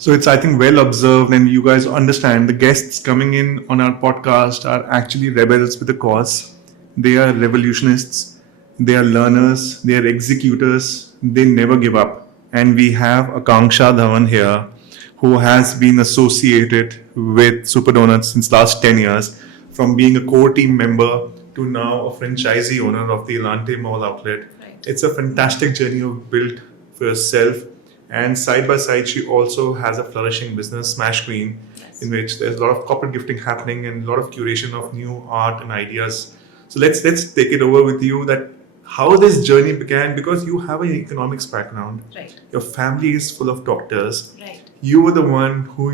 So it's, I think, well observed, and you guys understand the guests coming in on our podcast are actually rebels with a cause. They are revolutionists, they are learners, they are executors, they never give up. And we have Akanksha Dhawan here, who has been associated with Super Donuts since last 10 years, from being a core team member to now a franchisee owner of the Elante Mall outlet. Right. It's a fantastic journey you've built for yourself. And side by side, she also has a flourishing business, Smash Queen, Yes. in which there's a lot of corporate gifting happening and a lot of curation of new art and ideas. So let's take it over with you, that how this journey began, because you have an economics background. Right. Your family is full of doctors. Right. You were the one who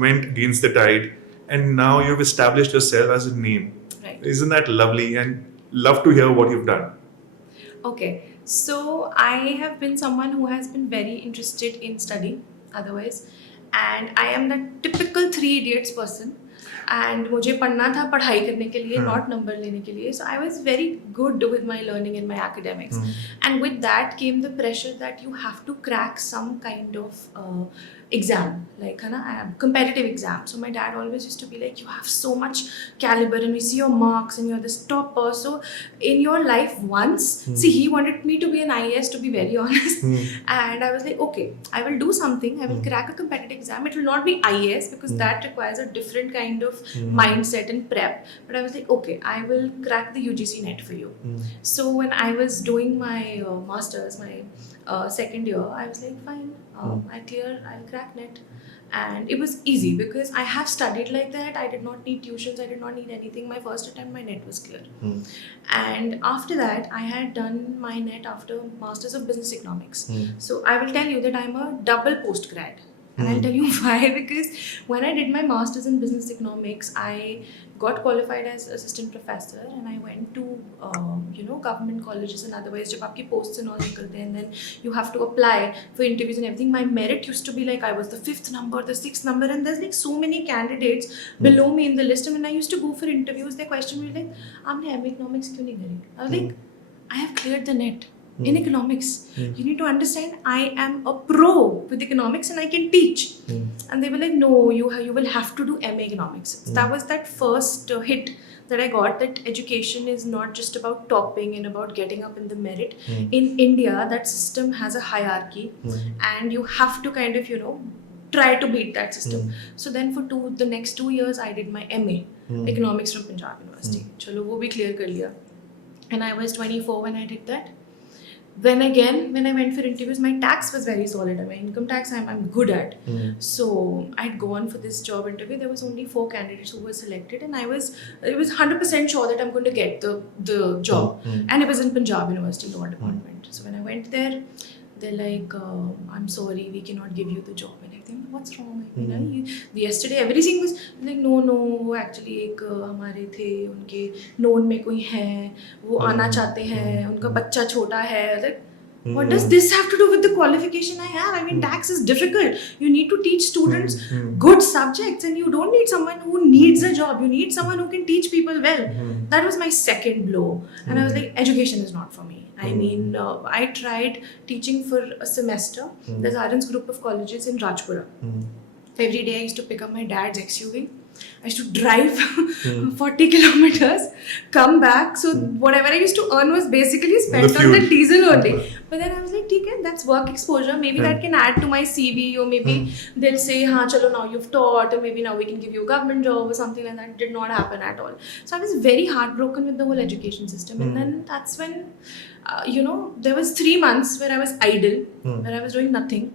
went against the tide, and now you've established yourself as a name. Right. Isn't that lovely? And love to hear what you've done. Okay, so I have been someone who has been very interested in study otherwise, and I am the typical three idiots person. And मुझे पढ़ना था पढ़ाई करने के लिए, not number लेने के लिए. So I was very good with my learning and my academics. And with that came the pressure that you have to crack some kind of exam, like है ना, competitive exam. So my dad always used to be like, you have so much caliber and we see your marks and you're this topper. So in your life once, see, he wanted me to be an IAS, to be very honest. And I was like, okay, I will do something. I will crack a competitive exam. It will not be IAS because that requires a different kind of mindset and prep. But I was like, okay, I will crack the UGC net for you. So when I was doing my masters, my second year, I was like, fine, I'll crack net. And it was easy because I have studied like that. I did not need tuitions, I did not need anything. My first attempt, my net was clear. And after that, I had done my net after Masters of Business Economics. So I will tell you that I'm a double postgrad. And I'll tell you why, because when I did my Masters in Business Economics, I got qualified as assistant professor and I went to government colleges and otherwise जब आपकी posts and all निकलते हैं, and then you have to apply for interviews and everything. My merit used to be like I was the 5th number, the 6th number, and there's like so many candidates below me in the list. And when I used to go for interviews, their question would be like, आपने MA economics क्यों नहीं करी? I was like, I have cleared the net. In economics, you need to understand I am a pro with economics and I can teach. And they were like, no, you will have to do MA economics. That was that first hit that I got, that education is not just about topping and about getting up in the merit. In India, that system has a hierarchy and you have to kind of, try to beat that system. So then for the next 2 years, I did my MA economics from Punjab University. Chalo, wo bhi clear kar liya. And I was 24 when I did that. Then again, when I went for interviews, my tax was very solid. I mean, income tax I'm good at. So I'd gone for this job interview. There was only 4 candidates who were selected, and it was 100% sure that I'm going to get the job. And it was in Punjab University Law Department. So when I went there, they're like, I'm sorry, we cannot give you the job and everything. What's wrong? Yesterday everything was like, no, actually एक हमारे थे, उनके known में कोई है, वो आना चाहते हैं, उनका बच्चा छोटा है. Like, what does this have to do with the qualification I have? I mean, tax is difficult. You need to teach students good subjects, and you don't need someone who needs a job. You need someone who can teach people well. That was my second blow. And I was like, education is not for me. I mean, I tried teaching for a semester. There's Aryan's group of colleges in Rajpura. Every day I used to pick up my dad's XUV. I used to drive 40 kilometers, come back. So whatever I used to earn was basically spent on the diesel only. But then I was like, okay, that's work exposure. Maybe that can add to my CV, or maybe they'll say, chalo, now you've taught, or maybe now we can give you a government job or something like that. It did not happen at all. So I was very heartbroken with the whole education system. And then that's when, there was 3 months where I was idle, where I was doing nothing.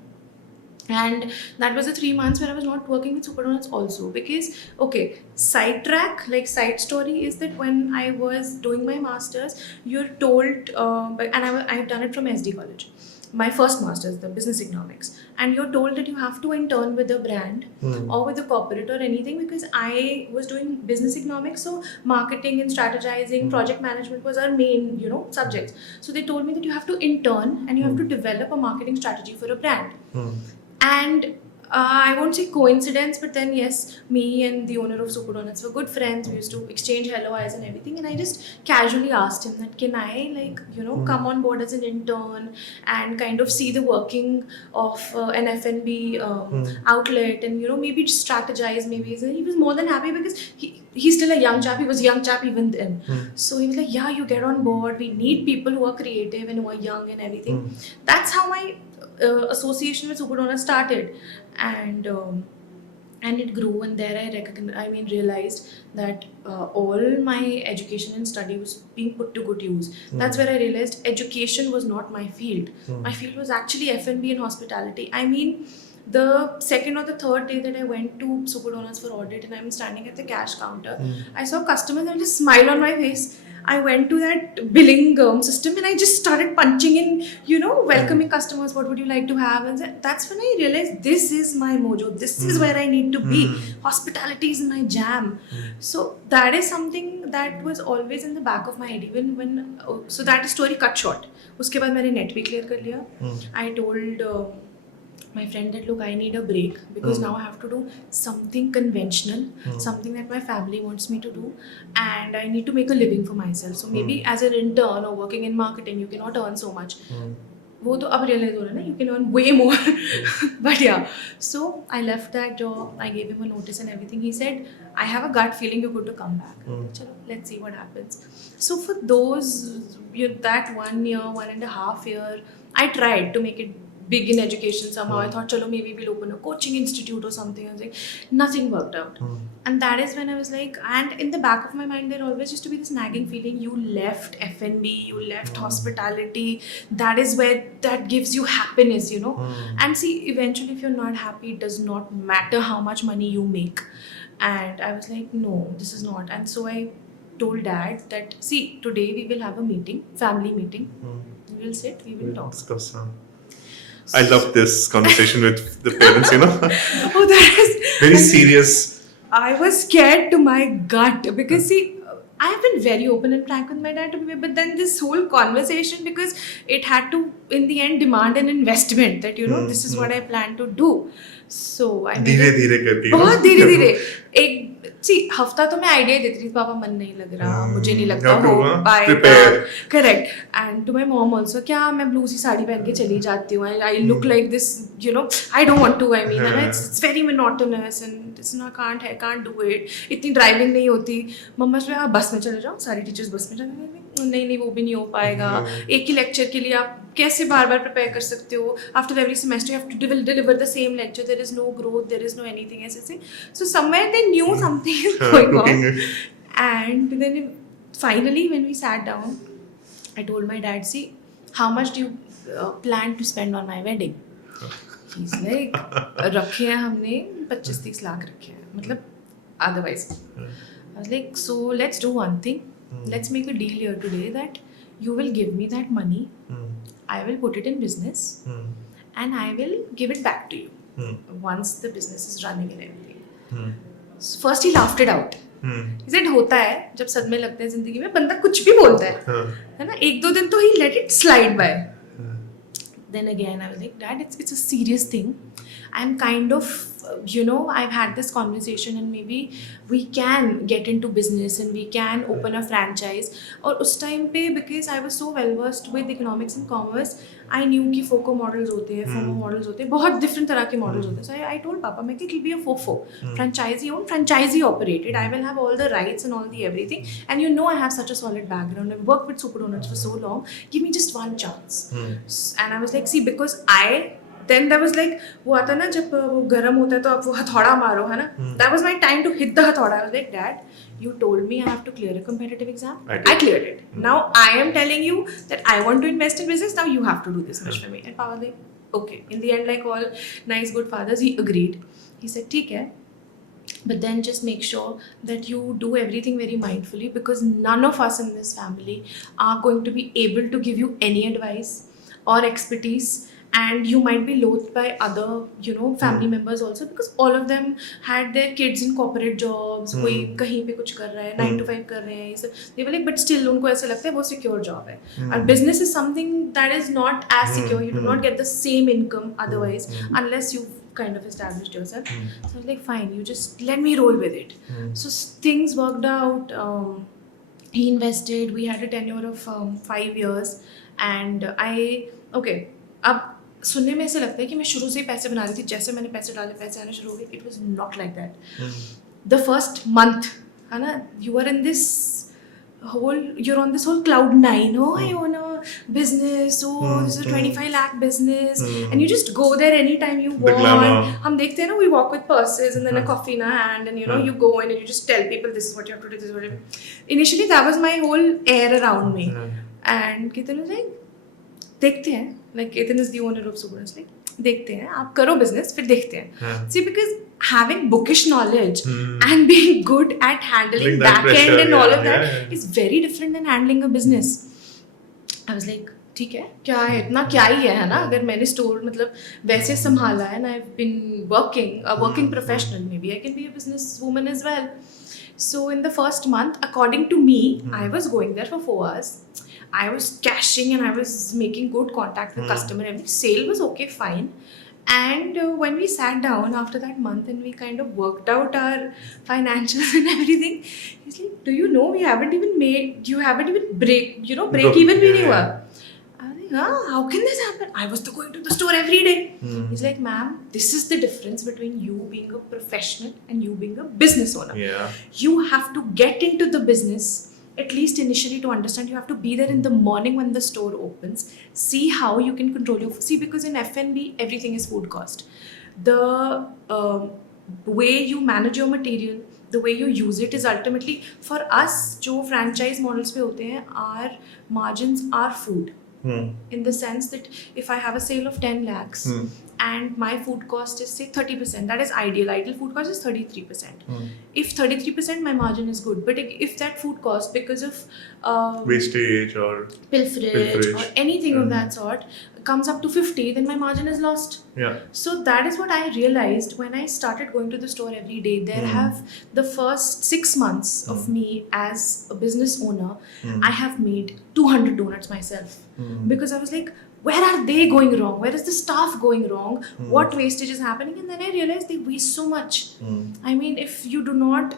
And that was the 3 months where I was not working with Super Donuts also, because, okay, sidetrack, like side story is that when I was doing my masters, you're told, and I've done it from SD College, my first masters, the business economics, and you're told that you have to intern with a brand or with a corporate or anything, because I was doing business economics, so marketing and strategizing, project management was our main, subjects. So they told me that you have to intern and you have to develop a marketing strategy for a brand. And I won't say coincidence, but then yes, me and the owner of Super Donuts were good friends. We used to exchange hello eyes and everything, and I just casually asked him that can I come on board as an intern and kind of see the working of an F&B outlet, and maybe just strategize. Maybe so he was more than happy because he's still a young chap. He was a young chap even then, so he was like, yeah, you get on board. We need people who are creative and who are young and everything. That's how my association with Super Donuts started, and it grew, and there realized that all my education and study was being put to good use. That's where I realized education was not my field. My field was actually F&B and hospitality. I mean, the second or the third day that I went to Super Donuts for audit and I'm standing at the cash counter, I saw customers and just smile on my face. I went to that billing system and I just started punching in, welcoming customers. What would you like to have? And that's when I realized this is my mojo. This is where I need to be. Hospitality is my jam. So that is something that was always in the back of my head. Even when so that story cut short. उसके बाद मैंने net भी clear कर लिया. I told my friend that look, I need a break because now I have to do something conventional, something that my family wants me to do, and I need to make a living for myself. So maybe as an intern or working in marketing, you cannot earn so much. वो तो अब realize हो रहा है ना, you can earn way more. But yeah, so I left that job. I gave him a notice and everything. He said, I have a gut feeling you're going to come back. Chalo, let's see what happens. So for those, that 1 year, 1.5 year, I tried to make it big in education somehow. I thought, chalo, maybe we'll open a coaching institute or something. I was like, nothing worked out. And that is when I was like, and in the back of my mind, there always used to be this nagging feeling, you left F&B, you left hospitality. That is where that gives you happiness, And see, eventually, if you're not happy, it does not matter how much money you make. And I was like, no, this is not. And so I told dad that, see, today we will have a meeting, family meeting. We will sit, we will talk. Discuss. I love this conversation with the parents, Oh, that is very serious. I was scared to my gut because see, I have been very open and frank with my dad, but then this whole conversation, because it had to, in the end, demand an investment that this is what I plan to do. So I धीरे-धीरे करके. बहुत धीरे-धीरे एक हफ्ता तो मैं idea देती थी, पापा मन नहीं लग रहा, मुझे नहीं लगता हो पाएगा. Correct. And to my mom also, क्या मैं ब्लू सी साड़ी पहन के चली जाती हूँ, I look like this, I don't want to. I mean, and it's very monotonous and I can't do it. इतनी ड्राइविंग नहीं होती. मम्मा से आप बस में चले जाओ, सारी टीचर्स बस में जाने नहीं वो भी नहीं हो पाएगा. एक ही लेक्चर के लिए आप कैसे बार-बार प्रिपेयर कर सकते हो? After every semester you have to deliver the same lecture. There is no growth, there is no anything ऐसे. So somewhere they knew something is going on. And then finally when we sat down, I told my dad, see, how much do you plan to spend on my wedding? He's like, रखे हैं हमने 25-30 लाख रखे हैं, मतलब otherwise. I was like, so let's do one thing. Let's make a deal here today that you will give me that money, I will put it in business, and I will give it back to you once the business is running and everything. So first he laughed it out. He said, होता है जब सदमे लगते हैं जिंदगी में, बंदा कुछ भी बोलता है ना, 1-2 दिन तो he let it slide by. Then again I was like, Dad, it's a serious thing. I'm kind of, I've had this conversation and maybe we can get into business and we can open a franchise. और उस time पे, because I was so well versed with economics and commerce, I knew कि FOCO models होते हैं, FOMO models होते हैं, बहुत different तरह के models होते हैं. So I told Papa, मैं कि it'll be a FOFO, franchisee owned, franchisee operated. I will have all the rights and all the everything. And I have such a solid background. I've worked with Super Donuts for so long. Give me just one chance. And I was like, see, because then there was like, वो आता ना जब वो गर्म होता है तो आप वो हथौड़ा मारो, है ना? That was my time to hit the हथौड़ा. I was like, Dad, you told me I have to clear a competitive exam. I cleared it. Now I am telling you that I want to invest in business. Now you have to do this much for me. And Papa was like, okay. In the end, like all nice good fathers, he agreed. He said, ठीक है. But then just make sure that you do everything very mindfully, because none of us in this family are going to be able to give you any advice or expertise. And you might be loathed by other, family members also, because all of them had their kids in corporate jobs. कोई कहीं पे कुछ कर रहा है, 9 to 5 कर रहे हैं, ये सब. They were like, but still उनको ऐसा लगता है वो secure job है. And business is something that is not as secure. You do not get the same income otherwise unless you've kind of established yourself. So I was like, fine, you just let me roll with it. So things worked out. He invested. We had a tenure of 5 years, and अब सुनने में ऐसे लगता है कि मैं शुरू से ही पैसे बना रही थी, जैसे मैंने पैसे डाले पैसे आने शुरू हो गए. It was not like that. The first month, है ना, you are in this you're on this whole cloud nine. Oh, I own a business. Oh, this is a 25 lakh business, and you just go there anytime you The want. glamour. हम देखते हैं ना, we walk with purses and then a coffee in our hand, and you know, you go in and you just tell people this is what you have to do, this is what you have to do. Initially, that was my whole air around me, and Ketan was like, देखते हैं, like Ketan is the owner of Suburban, like देखते हैं, आप करो business, फिर देखते हैं. See, because having bookish knowledge and being good at handling Like that back end pressure, and all of yeah, that yeah. is very different than handling a business. I was like, ठीक है, क्या है, इतना क्या ही है ना, अगर मैंने स्टोर मतलब वैसे संभाला है, and I've been a working professional, maybe I can be a business woman as well. So in the first month, according to me, I was going there for 4 hours. I was cashing and I was making good contact with customer. Every sale was okay, fine. And when we sat down after that month and we kind of worked out our financials and everything, he's like, do you know you haven't even break even भी नहीं हुआ. I was like, how can this happen? I was going to the store every day. He's like, ma'am, this is the difference between you being a professional and you being a business owner. Yeah. You have to get into the business, at least initially, to understand. You have to be there in the morning when the store opens, see how you can control your see, because in F&B everything is food cost. The way you manage your material, the way you use it is ultimately, for us जो franchise models पे होते हैं, our margins are food. In the sense that if I have a sale of 10 lakhs and my food cost is say 30%, that is ideal. Ideal food cost is 33%. If 33%, my margin is good. But if that food cost, because of Wastage or pilferage or anything of that sort, comes up to 50, then my margin is lost. yeah. So that is what I realized when I started going to the store every day. There have the first 6 months of me as a business owner, I have made 200 donuts myself, because I was like, where are they going wrong? Where is the staff going wrong? What wastage is happening? And then I realized they waste so much. I mean, if you do not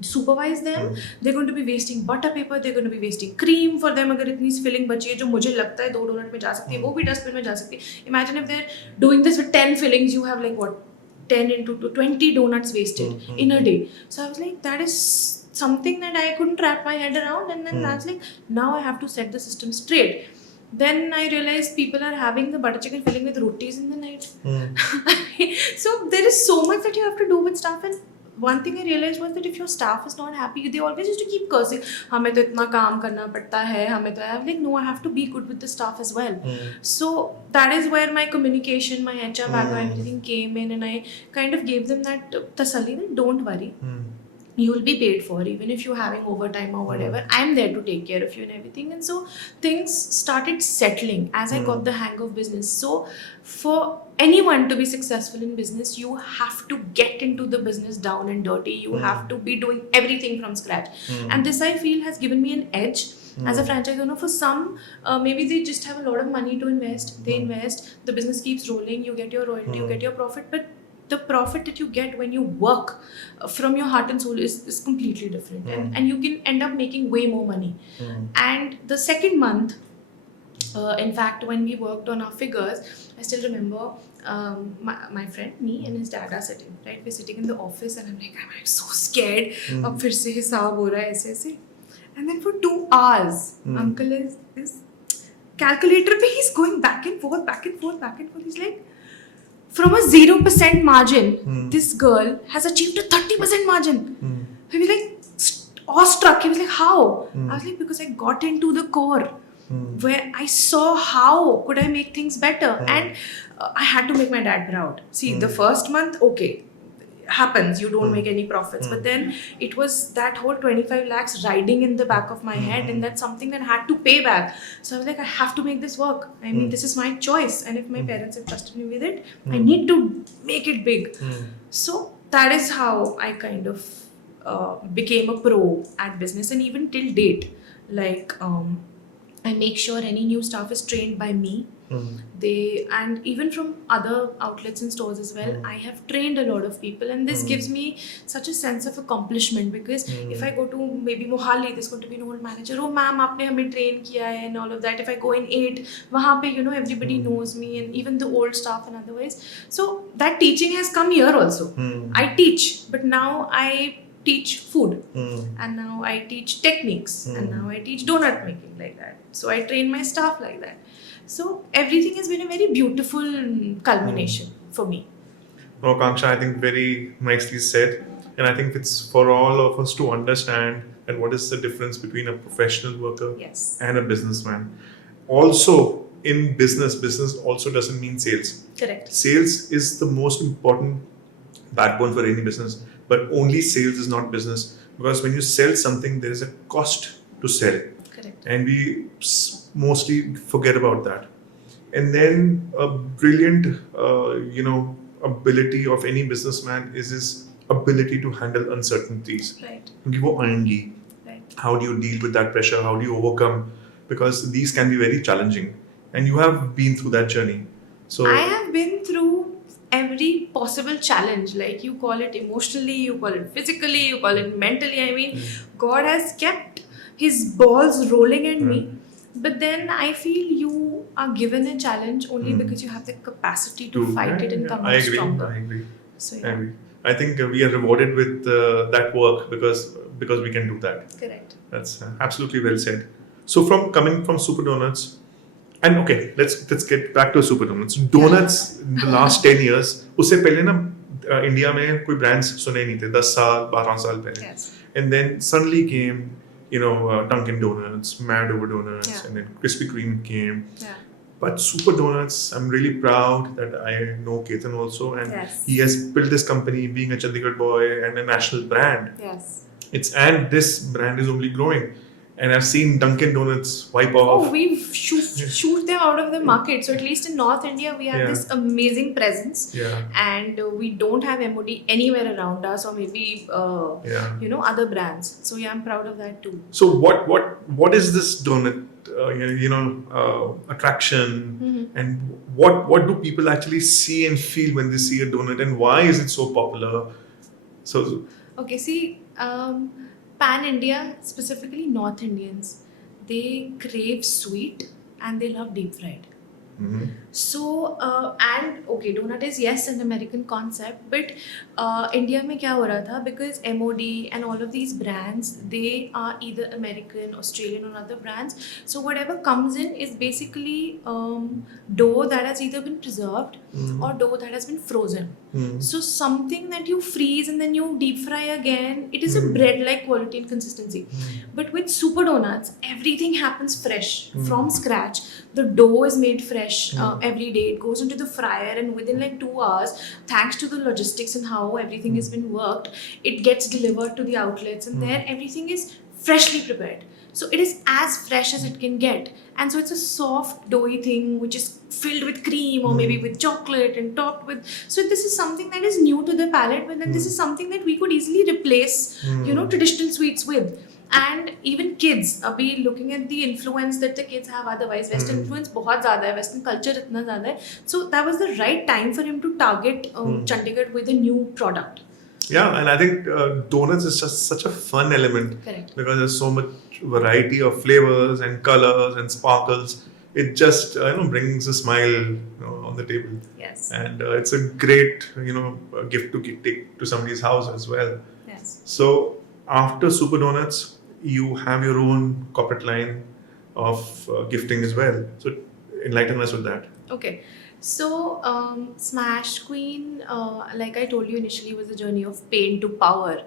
supervise them, they're going to be wasting butter paper, they're going to be wasting cream for them. अगर इतनी filling बची है जो मुझे लगता है 2 donut में जा सकती है, वो भी डस्टबिन में जा सकती है. Imagine if they're doing this with 10 fillings, you have like what, 10 into 20 donuts wasted in a day. So I was like, that is something that I couldn't wrap my head around, and then that's like, now I have to set the system straight. Then I realized people are having the butter chicken filling with rotis in the night. So there is so much that you have to do with staff, and one thing I realized was that if your staff is not happy, they always used to keep cursing, हमें तो इतना काम करना पड़ता है, हमें तो, I'm like, no, I have to be good with the staff as well. So that is where my communication, my HR background, everything came in, and I kind of gave them that tasalli that don't worry. You will be paid for, even if you're having overtime or whatever. I'm there to take care of you and everything. And so things started settling as I got the hang of business. So for anyone to be successful in business, you have to get into the business down and dirty. You have to be doing everything from scratch. And this, I feel, has given me an edge as a franchise owner. For some, maybe they just have a lot of money to invest. They invest, the business keeps rolling, you get your royalty, you get your profit. But the profit that you get when you work from your heart and soul is completely different. And you can end up making way more money. And the second month, in fact, when we worked on our figures, I still remember my friend, me and his dad are sitting, right? We're sitting in the office and I'm like, I'm so scared. अब फिर से हिसाब हो रहा है ऐसे ऐसे. And then for 2 hours, uncle is calculator पे, he's going back and forth, back and forth, back and forth. He's like, from a 0% margin, this girl has achieved a 30% margin. He was like awestruck. He was like, how? I was like, because I got into the core where I saw how could I make things better. And I had to make my dad proud. See, the first month, okay, happens, you don't make any profits, but then it was that whole 25 lakhs riding in the back of my head, and that's something that I had to pay back. So I was like, I have to make this work. I mean, this is my choice, and if my parents have trusted me with it, I need to make it big. So that is how I kind of became a pro at business. And even till date, like I make sure any new staff is trained by me. They, and even from other outlets and stores as well, I have trained a lot of people, and this gives me such a sense of accomplishment, because if I go to maybe Mohali, there's going to be an old manager, oh ma'am aapne hame train kiya hai and all of that. If I go in 8, wahan pe everybody knows me, and even the old staff and otherwise. So that teaching has come here also. I teach, but now I teach food, and now I teach techniques, and now I teach donut making, like that. So I train my staff like that. So everything has been a very beautiful culmination for me. No, Kanksha, I think very nicely said. And I think it's for all of us to understand and what is the difference between a professional worker Yes. and a businessman. Also, in business also doesn't mean sales. Correct. Sales is the most important backbone for any business, but only sales is not business, because when you sell something, there is a cost to sell. Correct. And we mostly forget about that. And then a brilliant ability of any businessman is his ability to handle uncertainties. Right. क्योंकि वो आएंगी. Right. How do you deal with that pressure? How do you overcome? Because these can be very challenging, and you have been through that journey. So I have been through every possible challenge, like you call it emotionally, you call it physically, you call it mentally. I mean, God has kept his balls rolling at me, but then I feel you are given a challenge only because you have the capacity to fight it and come I out agree. stronger. I agree. So I yeah. agree. I think we are rewarded with that work because we can do that. Correct. That's absolutely well said. So coming from Super Donuts, and okay, let's get back to Super Donuts. Donuts in the last 10 years, उससे पहले ना India में कोई brands सुने नहीं थे, 10 साल 12 साल पहले. Yes. And then suddenly came, Dunkin' Donuts, Mad Over Donuts, Yeah. and then Krispy Kreme came. Yeah. But Super Donuts, I'm really proud that I know Ketan also, and Yes. he has built this company being a Chandigarh boy and a national brand. Yes. And this brand is only growing. And I've seen Dunkin' Donuts wipe off. Oh, we've shoot them out of the market. So at least in North India, we have Yeah. this amazing presence, Yeah. and we don't have MOD anywhere around us, or maybe Yeah. other brands. So yeah, I'm proud of that too. So what is this donut? Attraction, and what do people actually see and feel when they see a donut, and why is it so popular? So Okay, see, Pan India, specifically North Indians, they crave sweet and they love deep fried. So and okay, donut is yes an American concept, but India में क्या हो रहा था, because MOD and all of these brands, they are either American, Australian or other brands. So whatever comes in is basically dough that has either been preserved or dough that has been frozen. So something that you freeze and then you deep fry again, it is a bread-like quality and consistency. But with Super Donuts, everything happens fresh from scratch. The dough is made fresh every day. It goes into the fryer, and within like 2 hours, thanks to the logistics and how everything has been worked, it gets delivered to the outlets, and there everything is freshly prepared. So it is as fresh as it can get, and so it's a soft doughy thing which is filled with cream or maybe with chocolate and topped with. So this is something that is new to the palate, but then this is something that we could easily replace, traditional sweets with. And even kids, अभी looking at the influence that the kids have otherwise, Western influence बहुत ज़्यादा है, Western culture इतना ज़्यादा है. So that was the right time for him to target Chandigarh with a new product. Yeah, and I think donuts is just such a fun element. Correct. Because there's so much variety of flavors and colors and sparkles. It just brings a smile on the table. Yes. And it's a great gift to take to somebody's house as well. Yes. So after Super Donuts, you have your own corporate line of gifting as well. So enlighten us with that. Okay. So Smash Queen, like I told you initially, was a journey of pain to power.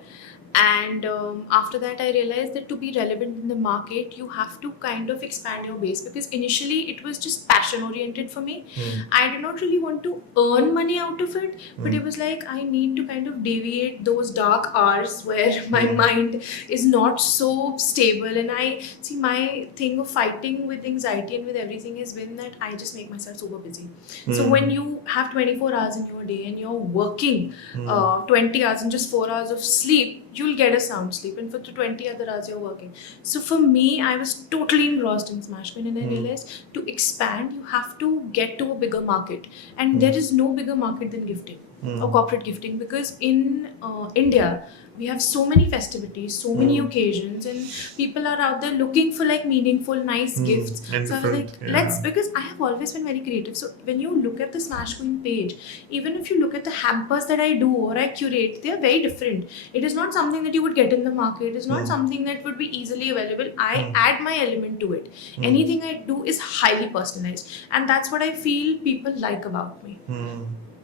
And after that, I realized that to be relevant in the market, you have to kind of expand your base, because initially it was just passion oriented for me. I did not really want to earn money out of it, but it was like I need to kind of deviate those dark hours where my mind is not so stable. And I see my thing of fighting with anxiety and with everything has been that I just make myself super busy. So when you have 24 hours in your day and you're working 20 hours and just 4 hours of sleep, you'll get a sound sleep, and for the 20 other hours you're working. So for me, I was totally engrossed in Smash Queen, and I realized to expand, you have to get to a bigger market, and there is no bigger market than gifting or corporate gifting, because in India we have so many festivities, so many occasions, and people are out there looking for like meaningful, nice gifts. And So I was like, different, let's, yeah. because I have always been very creative. So when you look at the Smash Queen page, even if you look at the hampers that I do or I curate, they are very different. It is not something that you would get in the market. It's not something that would be easily available. I add my element to it. Anything I do is highly personalized, and that's what I feel people like about me.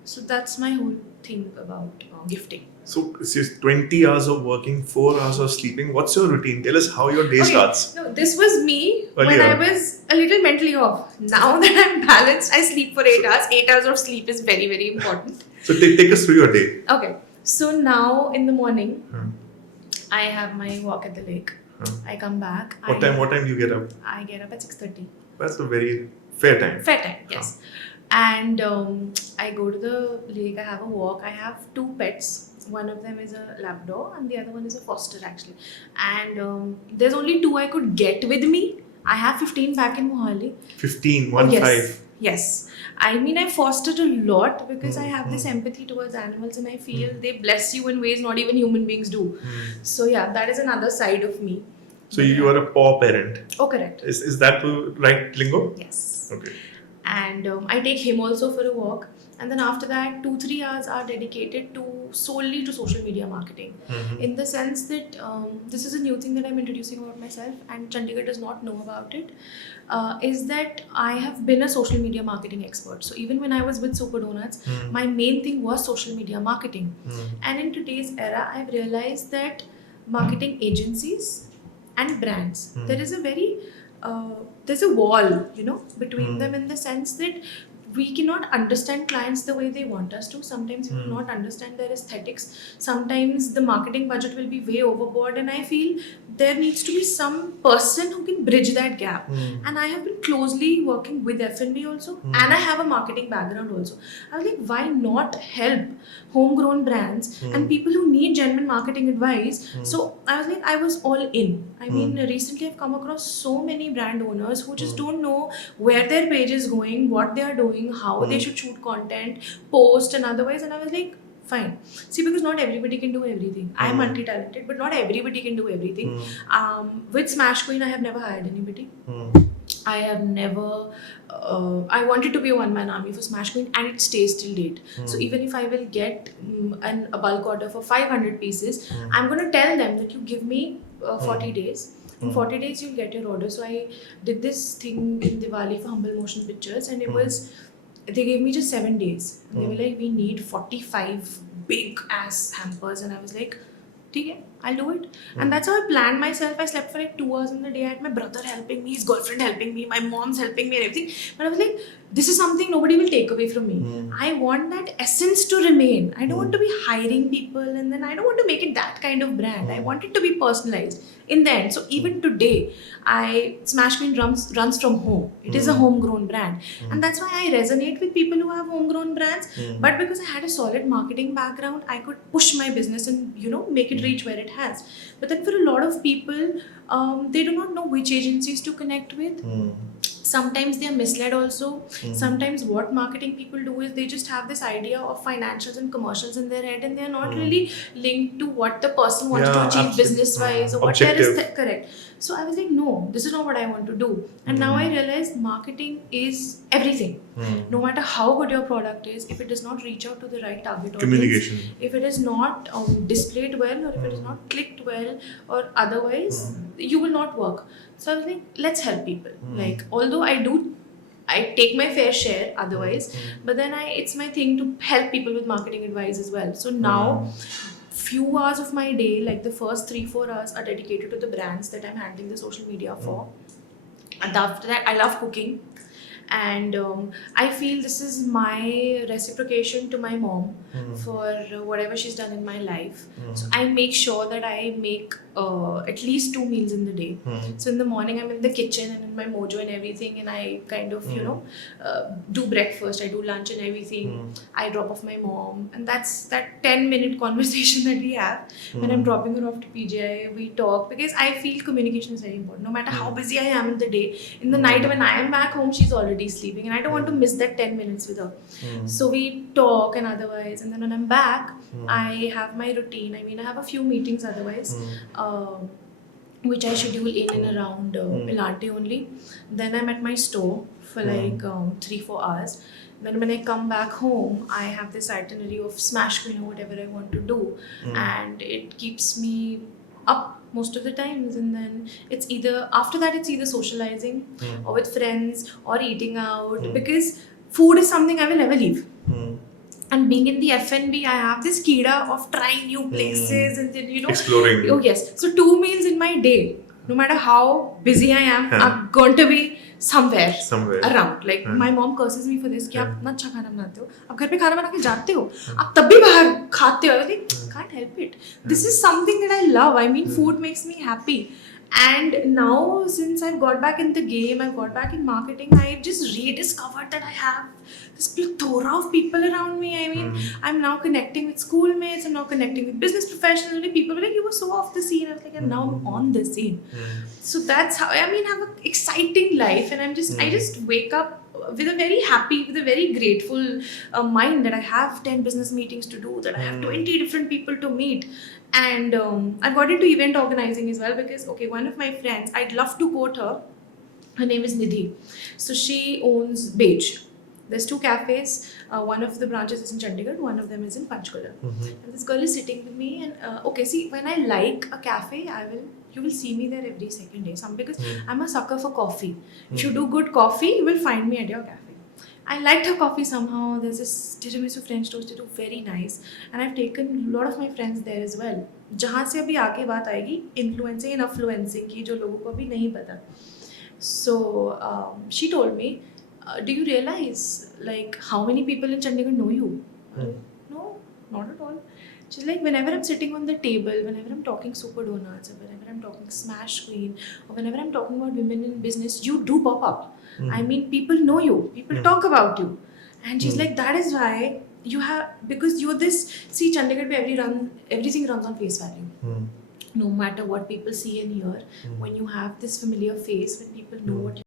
So that's my whole thing about gifting. So it's just 20 hours of working, 4 hours of sleeping. What's your routine? Tell us how your day starts. No, this was me when Earlier. I was a little mentally off. Now that I'm balanced, I sleep for 8 hours. 8 hours of sleep is very, very important. So take us through your day. Okay, so now in the morning, I have my walk at the lake. I come back. What time do you get up? I get up at 6:30. That's a very fair time. Fair time, yes. And I go to the lake, I have a walk. I have 2 pets. One of them is a Labrador and the other one is a Foster actually. And there's only 2 I could get with me. I have 15 back in Mohali. 15, Yes. 5. Yes. I mean, I fostered a lot because I have this empathy towards animals, and I feel they bless you in ways not even human beings do. So yeah, that is another side of me. So you are a paw parent. Oh, correct. Is that the right lingo? Yes. Okay. And I take him also for a walk, and then after that 2-3 hours are dedicated to solely to social media marketing, in the sense that this is a new thing that I'm introducing about myself and Chandigarh does not know about it, is that I have been a social media marketing expert. So even when I was with Super Donuts, my main thing was social media marketing. And in today's era, I've realized that marketing agencies and brands, there is a very there's a wall, between them, in the sense that we cannot understand clients the way they want us to. Sometimes we will not understand their aesthetics. Sometimes the marketing budget will be way overboard, and I feel there needs to be some person who can bridge that gap. And I have been closely working with F&B also, and I have a marketing background also. I was like, why not help homegrown brands and people who need genuine marketing advice? So I was like, I was all in. I mean, recently I've come across so many brand owners who just don't know where their page is going, what they are doing, how they should shoot content, post, and otherwise. And I was like, fine. See, because not everybody can do everything. I'm multi-talented, but not everybody can do everything. With Smash Queen, I have never hired anybody. I have never, I wanted to be a one-man army for Smash Queen, and it stays till date. So even if I will get a bulk order for 500 pieces, I'm going to tell them that you give me 40 days. In 40 days, you'll get your order. So I did this thing in Diwali for Humble Motion Pictures, and it was, they gave me just 7 days. And they were like, we need 45 big ass hampers. And I was like, okay, I'll do it. And that's how I planned myself. I slept for like 2 hours in the day. I had my brother helping me, his girlfriend helping me, my mom's helping me and everything. But I was like, this is something nobody will take away from me. I want that essence to remain. I don't want to be hiring people, and then I don't want to make it that kind of brand. I want it to be personalized in the end. So even today, Smash Queen runs from home. It is a homegrown brand. And that's why I resonate with people who have homegrown brands. But because I had a solid marketing background, I could push my business and, make it reach where it has. But then for a lot of people, they do not know which agencies to connect with. Sometimes they are misled also. Sometimes what marketing people do is they just have this idea of financials and commercials in their head, and they are not really linked to what the person wants to achieve business wise or what there is correct. So I was like, no, this is not what I want to do. And now I realized marketing is everything. No matter how good your product is, if it does not reach out to the right target audience, Communication. if it is not displayed well, or if it is not clicked well, or otherwise, you will not work. So I was like, let's help people. Like, although I take my fair share otherwise, but then it's my thing to help people with marketing advice as well. So now, few hours of my day, like the first 3-4 hours, are dedicated to the brands that I'm handling the social media for. And after that, I love cooking. And I feel this is my reciprocation to my mom for whatever she's done in my life. So I make sure that I make at least 2 meals in the day. Hmm. So in the morning I'm in the kitchen and in my mojo and everything, and I kind of do breakfast, I do lunch and everything. I drop off my mom, and that's that 10-minute conversation that we have when I'm dropping her off to PGI. We talk because I feel communication is very important. No matter how busy I am in the day, in the night when I am back home, she's already sleeping, and I don't want to miss that 10 minutes with her. So we talk and otherwise, and then when I'm back, I have my routine. I mean, I have a few meetings otherwise, which I schedule in and around Pilate only. Then I'm at my store for like 3-4 hours. Then when I come back home, I have this itinerary of Smash Queen or whatever I want to do, and it keeps me up most of the times. And then it's either after that it's either socializing or with friends or eating out, because food is something I will never leave. And being in the F&B, I have this kida of trying new places and then Exploring. Oh yes, so 2 meals in my day, no matter how busy I am, I'm going to be somewhere around. Like my mom curses me for this कि आप इतना अच्छा खाना बनाते हो, आप घर पे खाना बना के जाते हो, आप तब भी बाहर खाते हो. Like, can't help it. This is something that I love. I mean, food makes me happy. And now, since I've got back in the game, I've got back in marketing, I've just rediscovered that I have this plethora of people around me. I mean, I'm now connecting with schoolmates, I'm now connecting with business professionals. People were like, you were so off the scene. I was like, and now I'm on the scene. So that's how, I mean, I have an exciting life, and I just wake up with a very happy, with a very grateful mind that I have 10 business meetings to do, that I have 20 different people to meet. And I got into event organizing as well because, okay, one of my friends, I'd love to quote her. Her name is Nidhi. So she owns Beige. There's 2 cafes. One of the branches is in Chandigarh, one of them is in Panchkula. And this girl is sitting with me, and okay, see, when I like a cafe, you will see me there every second day. Because I'm a sucker for coffee. If you do good coffee, you will find me at your cafe. I liked her coffee somehow. There's this tiramisu French toast, they do very nice, and I've taken a lot of my friends there as well. जहाँ से अभी आके बात आएगी influencing and affluencing की, जो लोगों को अभी नहीं पता. So she told me, do you realize like how many people in Chandigarh know you? No, not at all. She's like, whenever I'm sitting on the table, whenever I'm talking Super Donuts, or whenever I'm talking Smash Queen, or whenever I'm talking about women in business, you do pop up. I mean, people know you, people talk about you. And she's like, that is why you have, because you're this, see, Chandigarh pe everything runs on face value. No matter what people see and hear, when you have this familiar face, when people know what